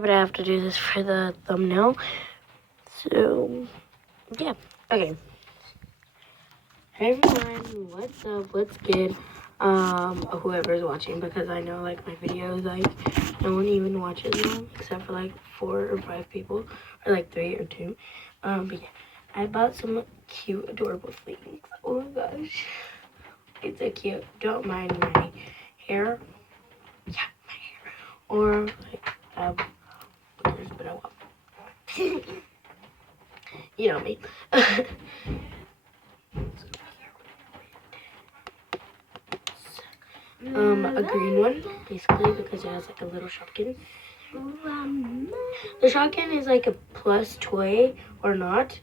but I have to do this for the thumbnail. So, yeah. Okay. Hey everyone, what's up? What's good? Whoever's watching, because I know like my videos, like no one even watches them except for like 4 or 5 people, or like 3 or 2. But yeah, I bought some cute, adorable things. Oh my gosh, it's so cute. Don't mind my hair. Yeah, my hair. Or like but I want. You know me. A green one, basically, because it has like a little shotgun. The shotgun is like a plus toy or not,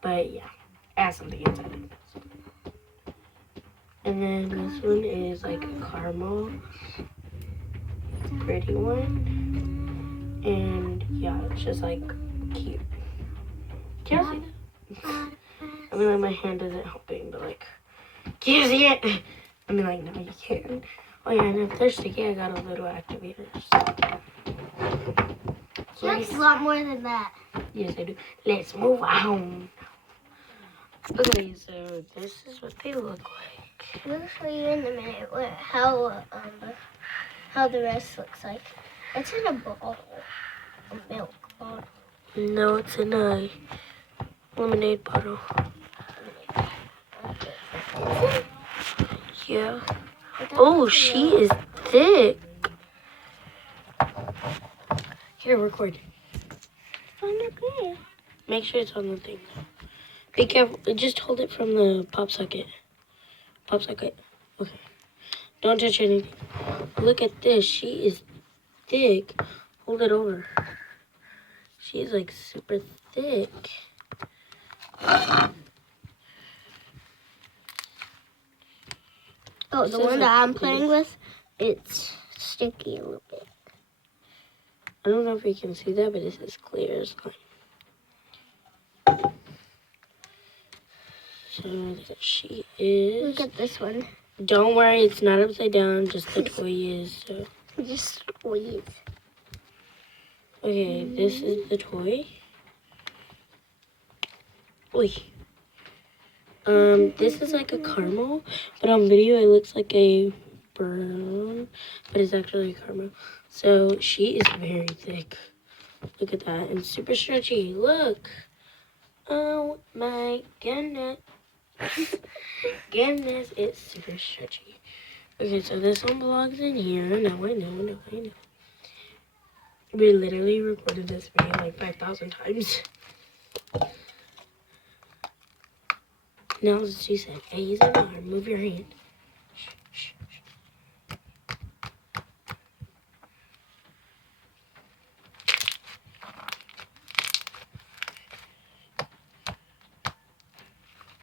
but yeah, it has something inside it. And then this one is like a caramel, pretty one, and yeah, it's just like cute. Can you see that? I mean, like my hand isn't helping, but like, can you see it? I mean, like, no, you can't. Oh yeah, and if they're sticky, I got a little activator. She likes a lot more than that. Yes, I do. Let's move on. Okay, so this is what they look like. We'll show you in a minute how the rest looks like. It's in a bottle, a milk bottle. No, it's in a lemonade bottle. Yeah. Oh, she is thick. Here, record. Okay. Make sure it's on the thing. Be careful. Just hold it from the pop socket. Pop socket. Okay. Don't touch anything. Look at this. She is thick. Hold it over. She's like super thick. Oh, the one that I'm playing with, it's sticky a little bit. I don't know if you can see that, but it's as clear as slime. So there she is. Look at this one. Don't worry, it's not upside down, just the toy is. So. Just toys. Okay, this is the toy. Oi. This is like a caramel, but on video it looks like a brown, but it's actually caramel. So she is very thick. Look at that, and super stretchy. Look. Oh my goodness. Goodness, it's super stretchy. Okay, so this one belongs in here. No, I know. We literally recorded this video like 5,000 times. Now she said, ASMR, move your hand.